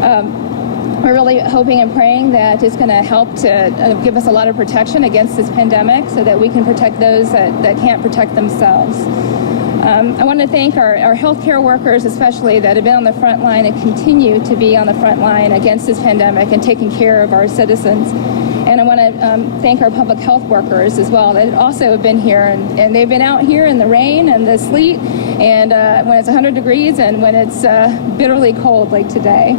We're really hoping and praying that it's going to help to give us a lot of protection against this pandemic so that we can protect those that can't protect themselves. I want to thank our healthcare workers, especially, that have been on the front line and continue to be on the front line against this pandemic and taking care of our citizens. And I want to thank our public health workers as well that also have been here, and they've been out here in the rain and the sleet, and when it's 100 degrees and when it's bitterly cold like today.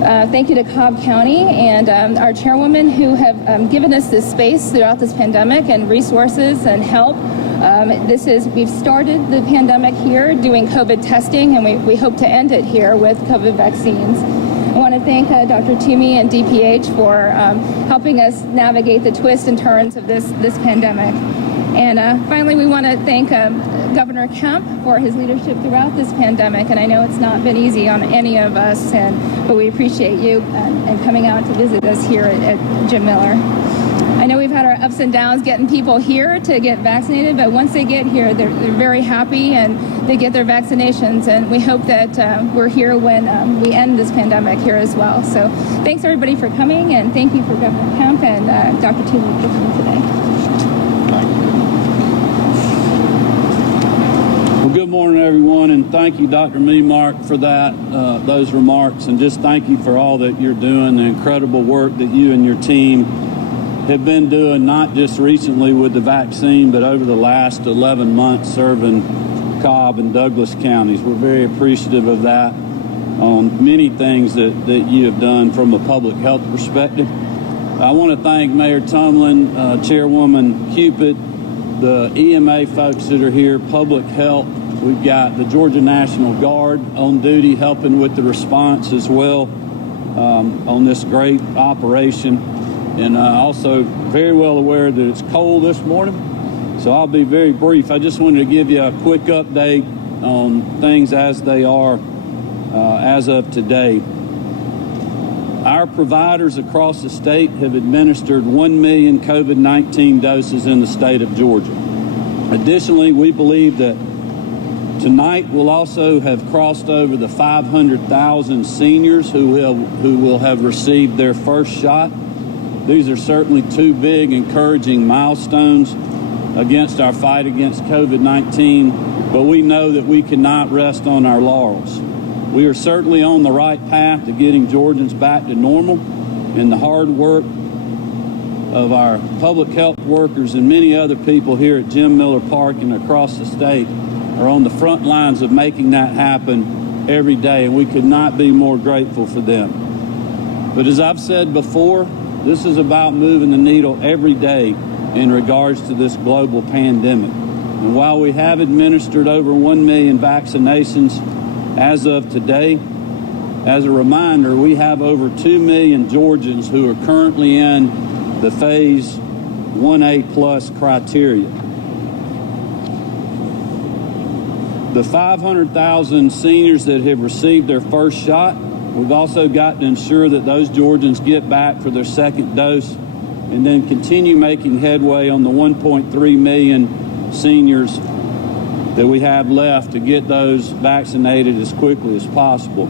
Thank you to Cobb County and our chairwoman who have given us this space throughout this pandemic and resources and help. We've started the pandemic here doing COVID testing, and we hope to end it here with COVID vaccines. I want to thank Dr. Toomey and DPH for helping us navigate the twists and turns of this pandemic. And finally, we want to thank Governor Kemp for his leadership throughout this pandemic. And I know it's not been easy on any of us, but we appreciate you and coming out to visit us here at Jim Miller. I know we've had our ups and downs getting people here to get vaccinated, but once they get here, they're very happy and they get their vaccinations. And we hope that we're here when we end this pandemic here as well. So thanks everybody for coming, and thank you for Governor Kemp and Dr. Toomey for coming today. Well, good morning, everyone, and thank you, Dr. Memark, for those remarks, and just thank you for all that you're doing, the incredible work that you and your team have been doing, not just recently with the vaccine, but over the last 11 months serving Cobb and Douglas counties. We're very appreciative of that on many things that you have done from a public health perspective. I want to thank Mayor Tumlin, Chairwoman Cupid, the EMA folks that are here, public health. We've got the Georgia National Guard on duty helping with the response as well on this great operation. And also very well aware that it's cold this morning, so I'll be very brief. I just wanted to give you a quick update on things as they are as of today. Our providers across the state have administered 1 million COVID-19 doses in the state of Georgia. Additionally, we believe that tonight we'll also have crossed over the 500,000 seniors who will have received their first shot. These are certainly two big, encouraging milestones against our fight against COVID-19, but we know that we cannot rest on our laurels. We are certainly on the right path to getting Georgians back to normal, and the hard work of our public health workers and many other people here at Jim Miller Park and across the state are on the front lines of making that happen every day, and we could not be more grateful for them. But as I've said before, this is about moving the needle every day in regards to this global pandemic. And while we have administered over 1 million vaccinations as of today, as a reminder, we have over 2 million Georgians who are currently in the phase 1A plus criteria. The 500,000 seniors that have received their first shot, we've also got to ensure that those Georgians get back for their second dose and then continue making headway on the 1.3 million seniors that we have left to get those vaccinated as quickly as possible.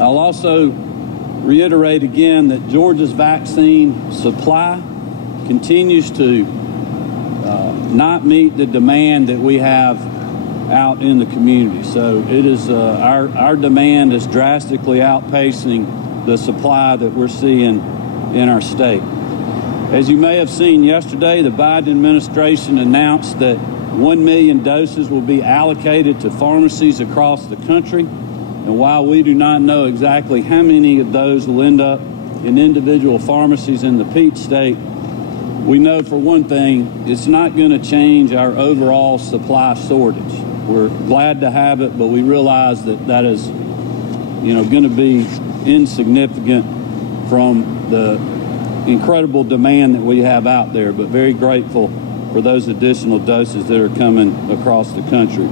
I'll also reiterate again that Georgia's vaccine supply continues to not meet the demand that we have out in the community. So it is our demand is drastically outpacing the supply that we're seeing in our state. As you may have seen yesterday, the Biden administration announced that 1 million doses will be allocated to pharmacies across the country. And while we do not know exactly how many of those will end up in individual pharmacies in the Peach State, we know for one thing, it's not going to change our overall supply shortage. We're glad to have it, but we realize that is, going to be insignificant from the incredible demand that we have out there, but very grateful for those additional doses that are coming across the country.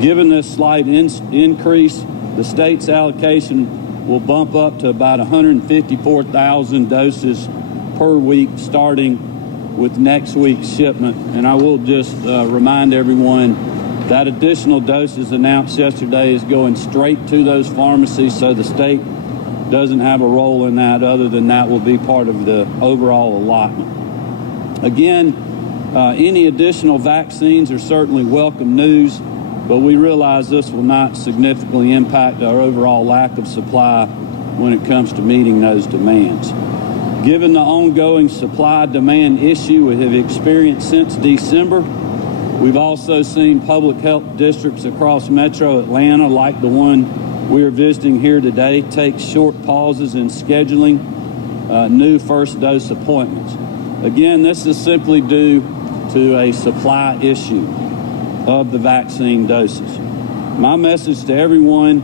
Given this slight increase, the state's allocation will bump up to about 154,000 doses per week starting with next week's shipment. And I will just remind everyone that additional doses announced yesterday is going straight to those pharmacies, so the state doesn't have a role in that, other than that will be part of the overall allotment. Again, any additional vaccines are certainly welcome news, but we realize this will not significantly impact our overall lack of supply when it comes to meeting those demands. Given the ongoing supply-demand issue we have experienced since December, we've also seen public health districts across metro Atlanta, like the one we are visiting here today, take short pauses in scheduling new first dose appointments. Again, this is simply due to a supply issue of the vaccine doses. My message to everyone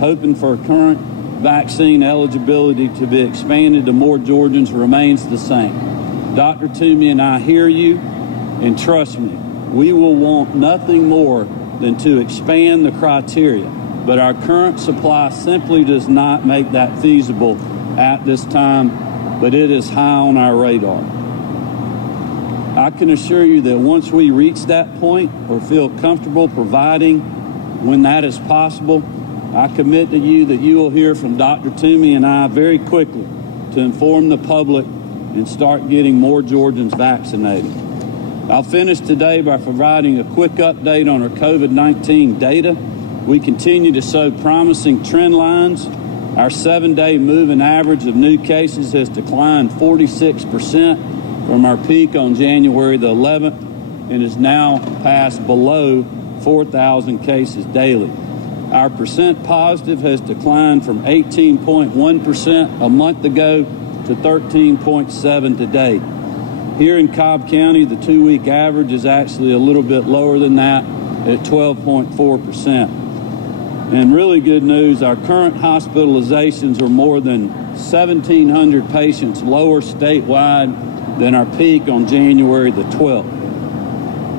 hoping for current vaccine eligibility to be expanded to more Georgians remains the same. Dr. Toomey and I hear you, and trust me, we will want nothing more than to expand the criteria, but our current supply simply does not make that feasible at this time, but it is high on our radar. I can assure you that once we reach that point or feel comfortable providing when that is possible, I commit to you that you will hear from Dr. Toomey and I very quickly to inform the public and start getting more Georgians vaccinated. I'll finish today by providing a quick update on our COVID-19 data. We continue to show promising trend lines. Our 7-day moving average of new cases has declined 46% from our peak on January the 11th and is now passed below 4,000 cases daily. Our percent positive has declined from 18.1% a month ago to 13.7% today. Here in Cobb County, the 2-week average is actually a little bit lower than that at 12.4%. And really good news, our current hospitalizations are more than 1,700 patients lower statewide than our peak on January the 12th.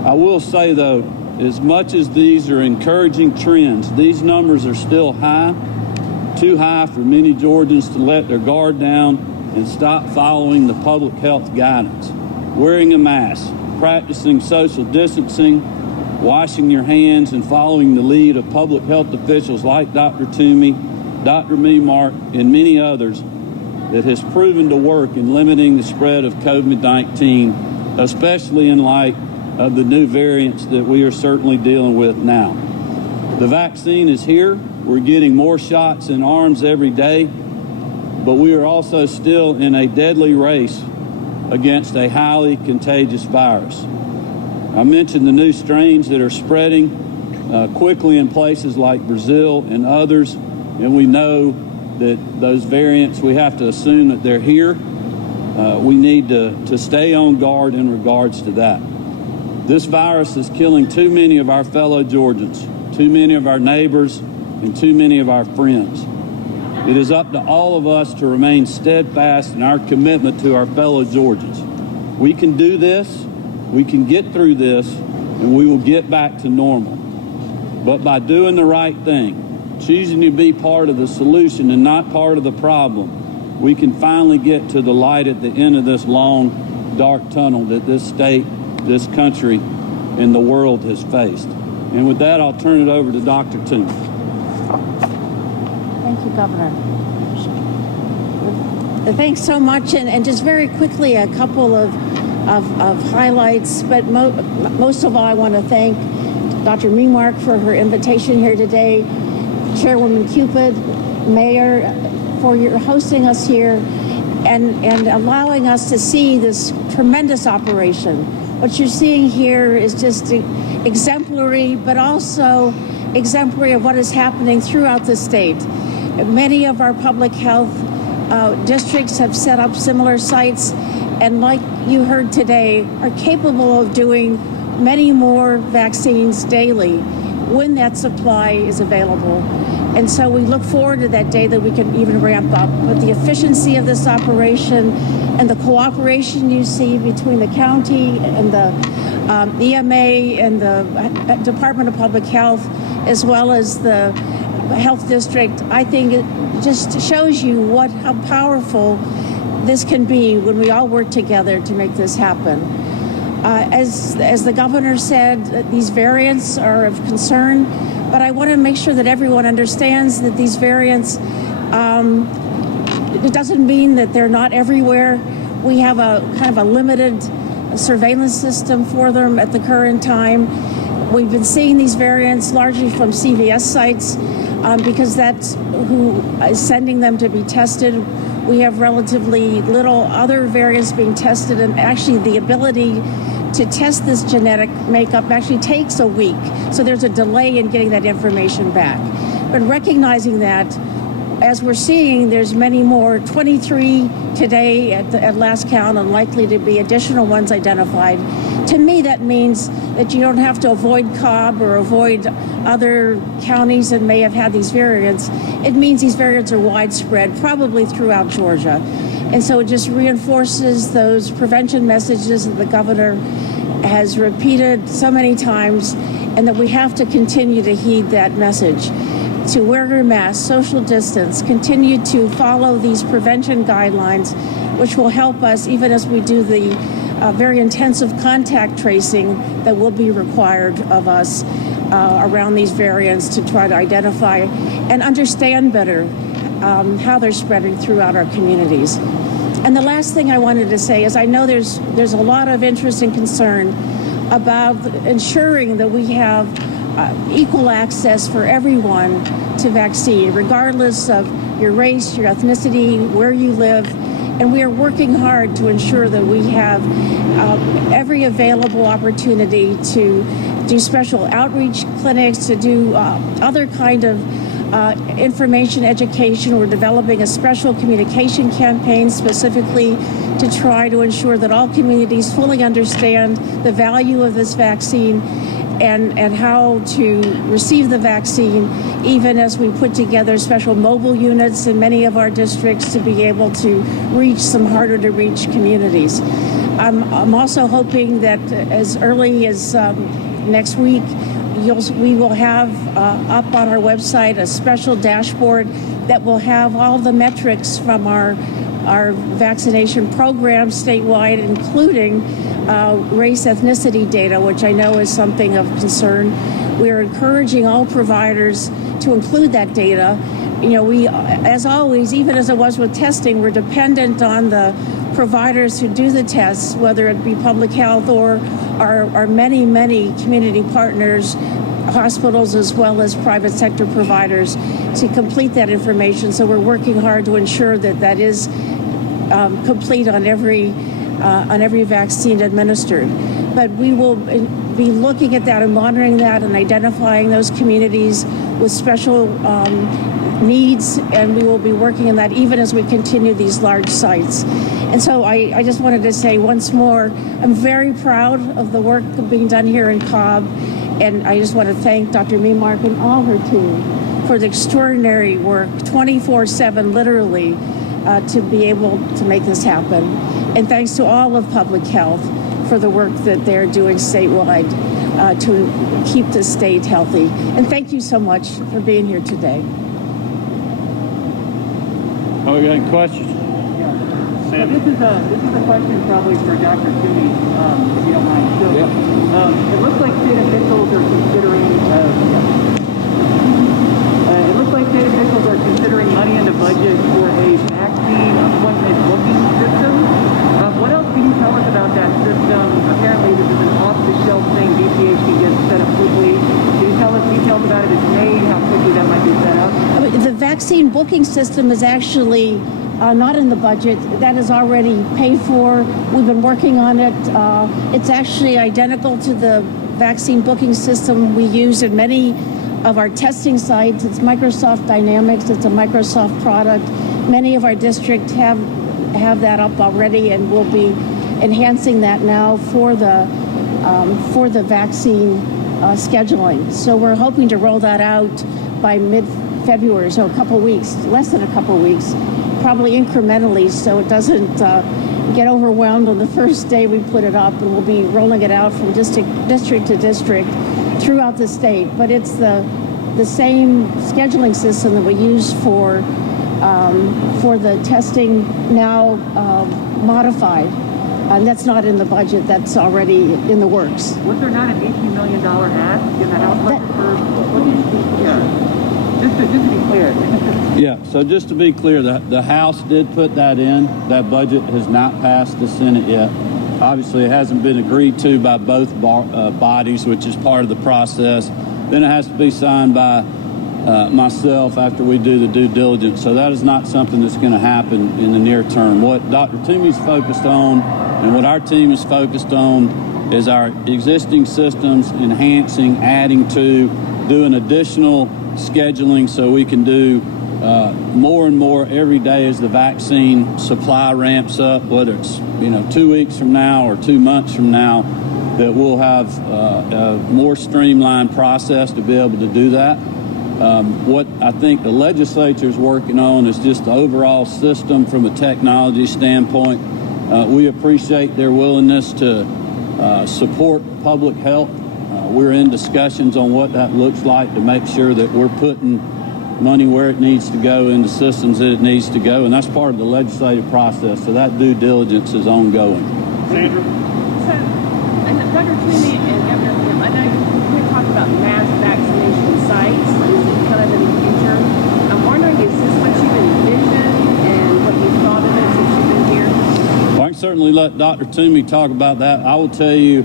I will say, though, as much as these are encouraging trends, these numbers are still high, too high for many Georgians to let their guard down and stop following the public health guidance. Wearing a mask, practicing social distancing, washing your hands, and following the lead of public health officials like Dr. Toomey, Dr. Memark, and many others that has proven to work in limiting the spread of COVID-19, especially in light of the new variants that we are certainly dealing with now. The vaccine is here. We're getting more shots in arms every day, but we are also still in a deadly race against a highly contagious virus. I mentioned the new strains that are spreading quickly in places like Brazil and others, and we know that those variants, we have to assume that they're here. We need to stay on guard in regards to that. This virus is killing too many of our fellow Georgians, too many of our neighbors, and too many of our friends. It is up to all of us to remain steadfast in our commitment to our fellow Georgians. We can do this, we can get through this, and we will get back to normal. But by doing the right thing, choosing to be part of the solution and not part of the problem, we can finally get to the light at the end of this long, dark tunnel that this state, this country, and the world has faced. And with that, I'll turn it over to Dr. Toomey. Thank you, Governor. Thanks so much. And just very quickly, a couple of highlights, but most of all, I want to thank Dr. Memark for her invitation here today, Chairwoman Cupid, Mayor, for your hosting us here and allowing us to see this tremendous operation. What you're seeing here is just exemplary, but also exemplary of what is happening throughout the state. Many of our public health districts have set up similar sites, and like you heard today, are capable of doing many more vaccines daily when that supply is available. And so we look forward to that day that we can even ramp up. But the efficiency of this operation and the cooperation you see between the county and the EMA and the Department of Public Health, as well as the health district, I think it just shows you how powerful this can be when we all work together to make this happen. As the governor said, these variants are of concern, but I want to make sure that everyone understands that these variants It doesn't mean that they're not everywhere. We have a kind of a limited surveillance system for them at the current time. We've been seeing these variants largely from CVS sites because that's who is sending them to be tested. We have relatively little other variants being tested, and actually the ability to test this genetic makeup actually takes a week. So there's a delay in getting that information back. But recognizing that, as we're seeing, there's many more, 23 today at last count, and likely to be additional ones identified. To me, that means that you don't have to avoid Cobb or avoid other counties that may have had these variants. It means these variants are widespread, probably throughout Georgia. And so it just reinforces those prevention messages that the governor has repeated so many times, and that we have to continue to heed that message. To wear your mask, social distance, continue to follow these prevention guidelines, which will help us even as we do the very intensive contact tracing that will be required of us around these variants to try to identify and understand better how they're spreading throughout our communities. And the last thing I wanted to say is I know there's a lot of interest and concern about ensuring that we have equal access for everyone to vaccine, regardless of your race, your ethnicity, where you live. And we are working hard to ensure that we have every available opportunity to do special outreach clinics, to do other kind of information education. We're developing a special communication campaign specifically to try to ensure that all communities fully understand the value of this vaccine and how to receive the vaccine, even as we put together special mobile units in many of our districts to be able to reach some harder to reach communities. I'm also hoping that as early as next week, we will have up on our website a special dashboard that will have all the metrics from our vaccination program statewide, including race ethnicity data, which I know is something of concern. We're encouraging all providers to include that data. You know, we, as always, even as it was with testing, we're dependent on the providers who do the tests, whether it be public health or our many community partners, hospitals as well as private sector providers, to complete that information. So we're working hard to ensure that that is complete on every vaccine administered. But we will be looking at that and monitoring that and identifying those communities with special needs, and we will be working on that even as we continue these large sites. And so I just wanted to say once more, I'm very proud of the work being done here in Cobb, and I just want to thank Dr. Memark and all her team for the extraordinary work, 24/7 literally, to be able to make this happen. And thanks to all of public health for the work that they're doing statewide to keep the state healthy. And thank you so much for being here today. Oh, we got any questions? So this is a question probably for Dr. Toomey, if you don't mind. So it looks like state officials are considering money in the budget for a vaccine appointment booking system. What else can you tell us about that system? Apparently this is an off-the-shelf thing DPH can get set up quickly. Can you tell us details about it? It's made, how quickly that might be set up? The vaccine booking system is actually not in the budget. That is already paid for. We've been working on it. It's actually identical to the vaccine booking system we use in many of our testing sites. It's Microsoft Dynamics. It's a Microsoft product. Many of our districts have that up already, and we'll be enhancing that now for the vaccine scheduling. So we're hoping to roll that out by mid-February, so a couple weeks, less than a couple weeks, probably incrementally, so it doesn't get overwhelmed on the first day we put it up, and we'll be rolling it out from district to district throughout the state. But it's the same scheduling system that we use for the testing now modified. And that's not in the budget. That's already in the works. Was there not an $18 million ask in the House budget for just to be clear. Yeah, so just to be clear, the House did put that in. That budget has not passed the Senate yet. Obviously, it hasn't been agreed to by both bodies, which is part of the process. Then it has to be signed by myself after we do the due diligence. So that is not something that's going to happen in the near term. What Dr. Toomey's focused on and what our team is focused on is our existing systems, enhancing, adding to, doing additional scheduling so we can do more and more every day as the vaccine supply ramps up, whether it's 2 weeks from now or 2 months from now, that we'll have a more streamlined process to be able to do that. What I think the legislature is working on is just the overall system from a technology standpoint. We appreciate their willingness to support public health. We're in discussions on what that looks like to make sure that we're putting money where it needs to go in the systems that it needs to go, and that's part of the legislative process. So that due diligence is ongoing. Sandra? So, and Dr. Toomey and Governor Kemp, I know we talked about mass vaccination sites. Is it kind of in the future? I'm wondering, is this what you've envisioned and what you've thought of it since you've been here? Well, I can certainly let Dr. Toomey talk about that. I will tell you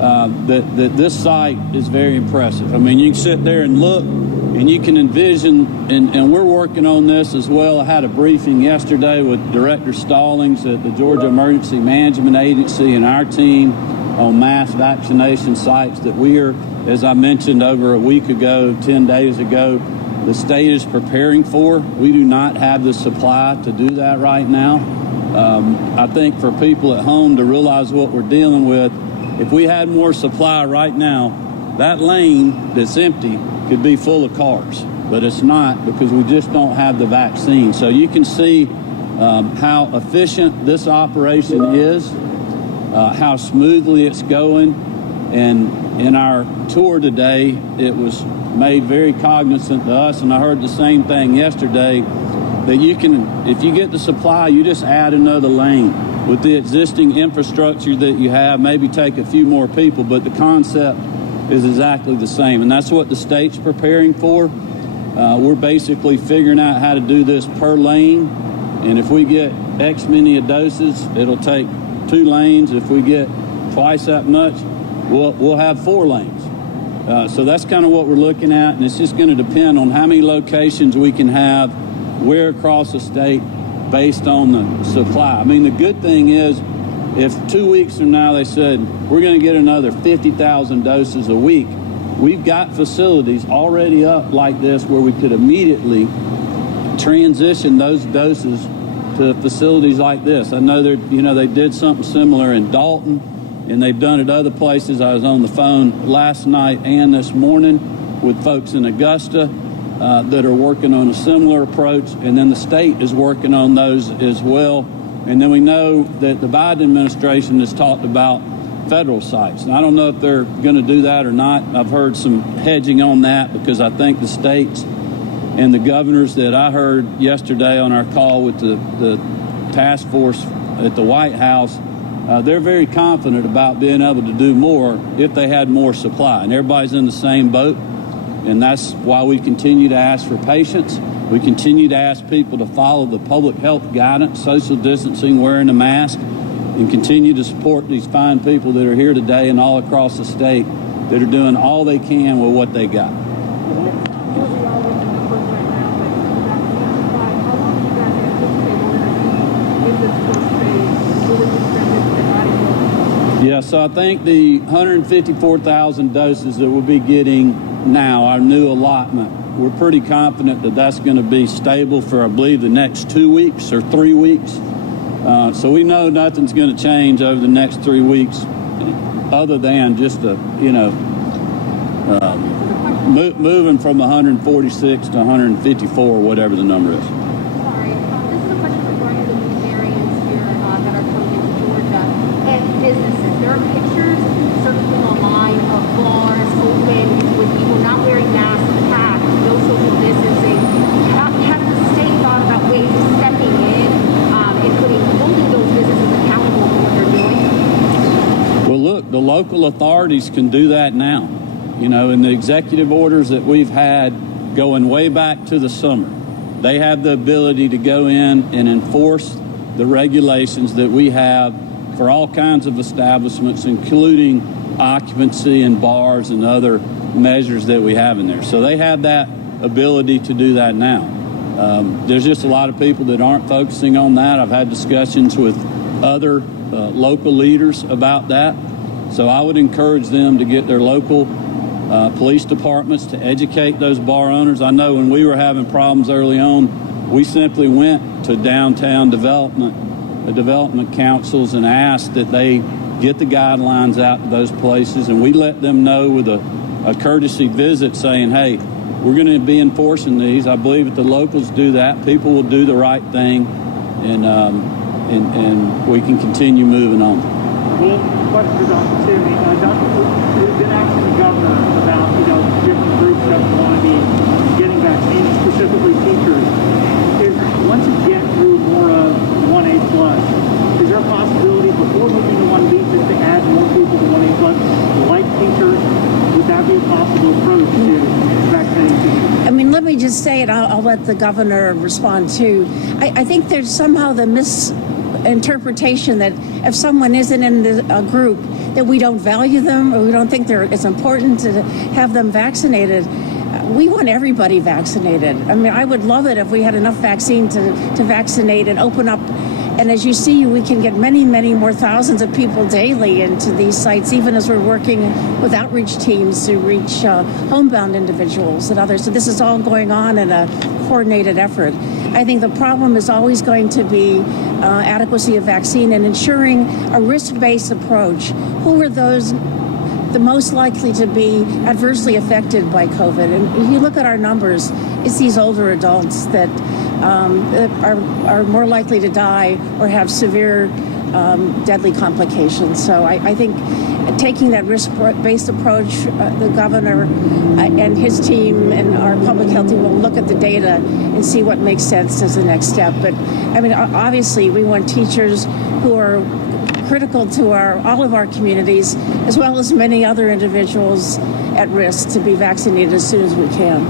that this site is very impressive. I mean, you can sit there and look, and you can envision, and we're working on this as well. I had a briefing yesterday with Director Stallings at the Georgia Emergency Management Agency and our team on mass vaccination sites that we are, as I mentioned over a week ago, 10 days ago, the state is preparing for. We do not have the supply to do that right now. I think for people at home to realize what we're dealing with, if we had more supply right now, that lane that's empty could be full of cars, but it's not because we just don't have the vaccine. So you can see how efficient this operation is, how smoothly it's going. And in our tour today, it was made very cognizant to us, and I heard the same thing yesterday, that you can, if you get the supply, you just add another lane. With the existing infrastructure that you have, maybe take a few more people, but the concept is exactly the same, and that's what the state's preparing for. We're basically figuring out how to do this per lane, and if we get X many of doses, it'll take 2 lanes. If we get twice that much, we'll have 4 lanes. So that's kind of what we're looking at, and it's just going to depend on how many locations we can have where across the state based on the supply. I mean, the good thing is, if 2 weeks from now they said, we're going to get another 50,000 doses a week, we've got facilities already up like this where we could immediately transition those doses to facilities like this. I know they did something similar in Dalton, and they've done it other places. I was on the phone last night and this morning with folks in Augusta that are working on a similar approach, and then the state is working on those as well. And then we know that the Biden administration has talked about federal sites. And I don't know if they're going to do that or not. I've heard some hedging on that because I think the states and the governors that I heard yesterday on our call with the task force at the White House, they're very confident about being able to do more if they had more supply. And everybody's in the same boat. And that's why we continue to ask for patience. We continue to ask people to follow the public health guidance, social distancing, wearing a mask, and continue to support these fine people that are here today and all across the state that are doing all they can with what they got. Yeah, so I think the 154,000 doses that we'll be getting now, our new allotment, we're pretty confident that that's going to be stable for, I believe, the next 2 weeks or 3 weeks. So we know nothing's going to change over the next 3 weeks other than just moving from 146 to 154, whatever the number is. Sorry, this is a question regarding the new variants here that are coming into Georgia and businesses. There are pictures circling online of bars open with people not wearing masks, packed, no social distancing. Has the state thought about ways of stepping in and holding those businesses accountable for what they're doing? Well, look, the local authorities can do that now. In the executive orders that we've had going way back to the summer. They have the ability to go in and enforce the regulations that we have for all kinds of establishments, including occupancy and bars and other measures that we have in there. So they have that ability to do that now. There's just a lot of people that aren't focusing on that. I've had discussions with other local leaders about that. So I would encourage them to get their local police departments to educate those bar owners. I know when we were having problems early on, we simply went to downtown development councils and asked that they get the guidelines out to those places, and we let them know with a courtesy visit saying, hey, we're going to be enforcing these. I believe if the locals do that, people will do the right thing, and we can continue moving on. Well, question for Dr. Toomey. We've been asking the governor about, different groups that want to be getting vaccines, specifically teachers. Once you get through more of 1A+, is there a possibility before moving to 1B just to add more people to 1A+, like teachers? Would that be a possible approach to vaccinating teachers? I mean, let me just say it. I'll let the governor respond too. I think there's somehow the misinterpretation that if someone isn't in a group, that we don't value them or we don't think it's important to have them vaccinated. We want everybody vaccinated. I mean, I would love it if we had enough vaccine to vaccinate and open up. And as you see, we can get many, many more thousands of people daily into these sites, even as we're working with outreach teams to reach homebound individuals and others. So this is all going on in a coordinated effort. I think the problem is always going to be adequacy of vaccine and ensuring a risk-based approach. Who are those the most likely to be adversely affected by COVID? And if you look at our numbers, it's these older adults that are more likely to die or have severe deadly complications. So I think taking that risk-based approach, the governor and his team and our public health team will look at the data and see what makes sense as the next step. But I mean, obviously, we want teachers who are critical to all of our communities, as well as many other individuals at risk, to be vaccinated as soon as we can.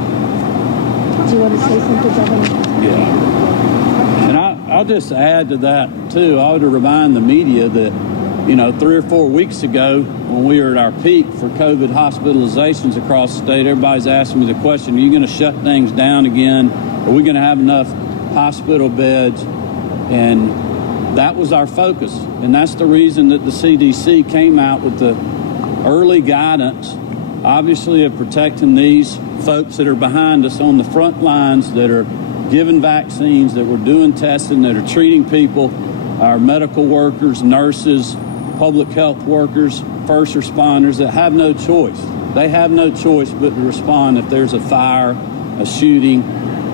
Do you want to say something, Governor? Yeah. And I'll just add to that, too. I would remind the media that, 3 or 4 weeks ago, when we were at our peak for COVID hospitalizations across the state, everybody's asking me the question, are you going to shut things down again? Are we going to have enough hospital beds? And that was our focus. And that's the reason that the CDC came out with the early guidance, obviously, of protecting these folks that are behind us on the front lines, that are giving vaccines, that we're doing testing, that are treating people, our medical workers, nurses, public health workers, first responders that have no choice. They have no choice but to respond if there's a fire, a shooting,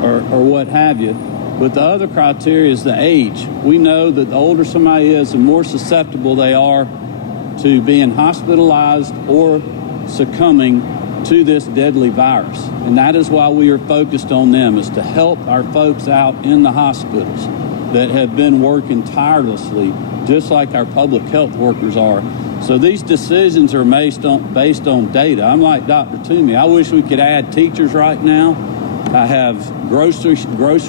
or what have you. But the other criteria is the age. We know that the older somebody is, the more susceptible they are to being hospitalized or succumbing to this deadly virus. And that is why we are focused on them, is to help our folks out in the hospitals that have been working tirelessly, just like our public health workers are. So these decisions are based on data. I'm like Dr. Toomey. I wish we could add teachers right now. I have grocery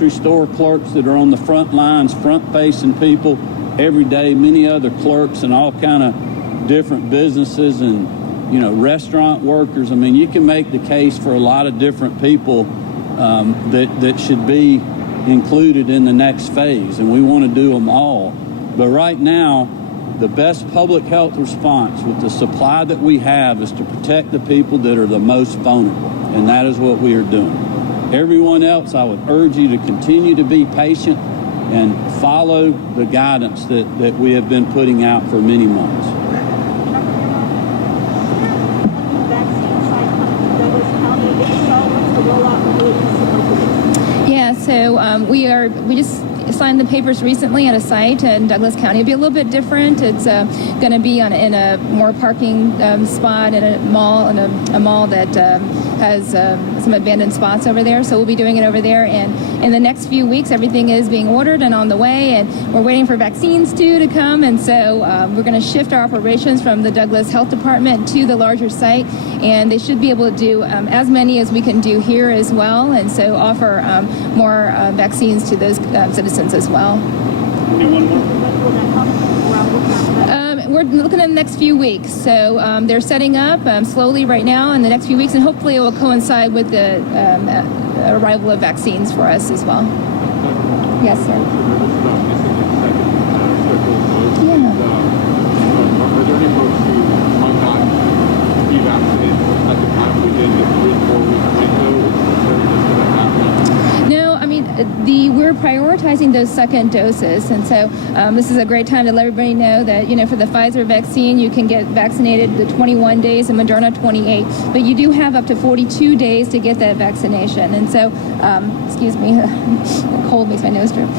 store clerks that are on the front lines, front-facing people every day, many other clerks and all kind of different businesses and, restaurant workers. I mean, you can make the case for a lot of different people that should be included in the next phase, and we want to do them all. But right now, the best public health response with the supply that we have is to protect the people that are the most vulnerable, and that is what we are doing. Everyone else, I would urge you to continue to be patient and follow the guidance that we have been putting out for many months. Yeah, so we just signed the papers recently at a site in Douglas County. It'll be a little bit different. It's going to be in a more parking spot in a mall, that has some abandoned spots over there. So we'll be doing it over there. And in the next few weeks, everything is being ordered and on the way. And we're waiting for vaccines too to come. And so we're going to shift our operations from the Douglas Health Department to the larger site. And they should be able to do as many as we can do here as well. And so offer more vaccines to those citizens as well. We're looking at the next few weeks. So they're setting up slowly right now in the next few weeks, and hopefully it will coincide with the arrival of vaccines for us as well. Yes, sir. Yeah. Are there any folks who might not be vaccinated for the second time within the 3-4 week window? Is there just going to happen? No, I mean, we're prioritizing those second doses, and so this is a great time to let everybody know that, for the Pfizer vaccine, you can get vaccinated the 21 days and Moderna 28, but you do have up to 42 days to get that vaccination. And so, excuse me, the cold makes my nose drip.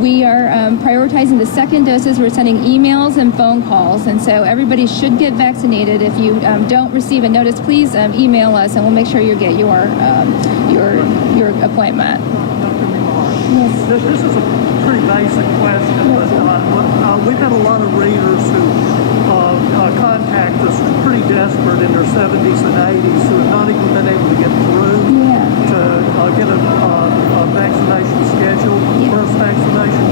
We are prioritizing the second doses. We're sending emails and phone calls, and so everybody should get vaccinated. If you don't receive a notice, please email us, and we'll make sure you get your appointment. Yes. This is a pretty basic question, but we've had a lot of readers who contact us pretty desperate in their 70s and 80s who have not even been able to get through to get a vaccination schedule, first vaccination.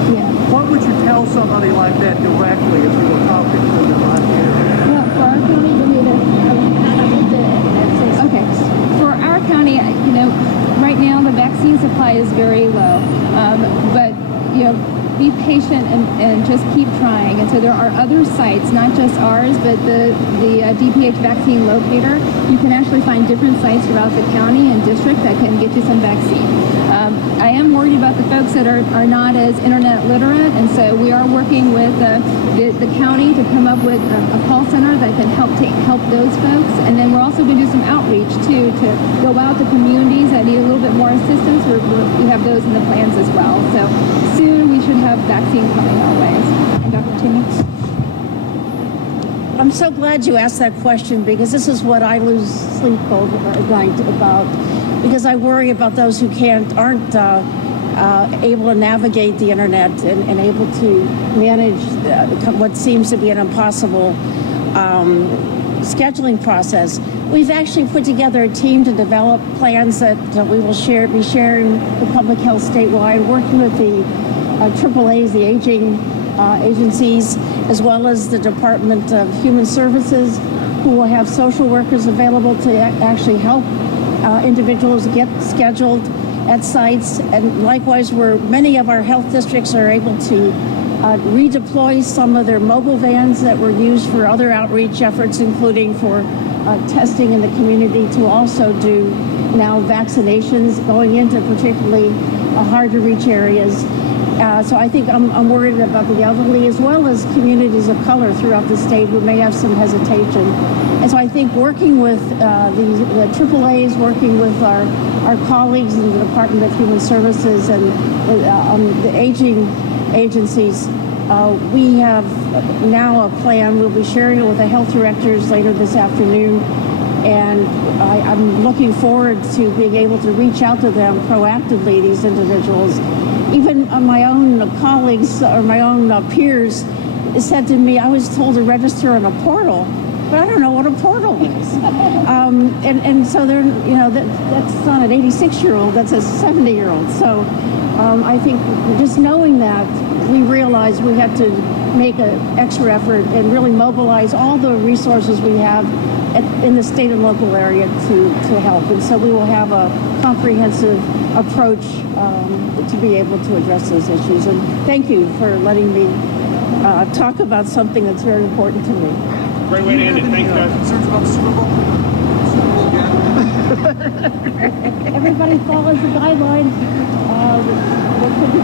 What would you tell somebody like that directly if you were talking to them right here? Well, for our county, okay. For our county, right now the vaccine supply is very low, but be patient and just keep trying. And so there are other sites, not just ours, but the DPH vaccine locator. You can actually find different sites throughout the county and district that can get you some vaccine. I am worried about the folks that are not as internet literate, and so we are working with the county to come up with a call center that can help those folks. And then we're also going to do some outreach too, to go out to communities that need a little bit more assistance. We have those in the plans as well. So soon we should have vaccine coming our way. And Dr. Toomey? I'm so glad you asked that question, because this is what I lose sleep over at night about, because I worry about those who aren't able to navigate the internet and able to manage what seems to be an impossible scheduling process. We've actually put together a team to develop plans that we will be sharing with public health statewide, working with the AAAs, the aging agencies, as well as the Department of Human Services, who will have social workers available to actually help individuals get scheduled at sites. And likewise, where many of our health districts are able to redeploy some of their mobile vans that were used for other outreach efforts, including for testing in the community, to also do now vaccinations going into particularly hard to reach areas. So I think I'm worried about the elderly as well as communities of color throughout the state who may have some hesitation. And so I think working with the AAAs, working with our colleagues in the Department of Human Services and the aging agencies, we have now a plan. We'll be sharing it with the health directors later this afternoon. And I'm looking forward to being able to reach out to them proactively, these individuals. Even my own colleagues or my own peers said to me, I was told to register on a portal, but I don't know what a portal is. And so they're, that's not an 86-year-old, that's a 70-year-old. So I think just knowing that, we realized we had to make an extra effort and really mobilize all the resources we have in the state and local area to help. And so we will have a comprehensive approach to be able to address those issues. And thank you for letting me talk about something that's very important to me. Great way to end it. Thanks, guys. Concerns about the Super Bowl? Super Bowl again? Everybody follows the guidelines. There could be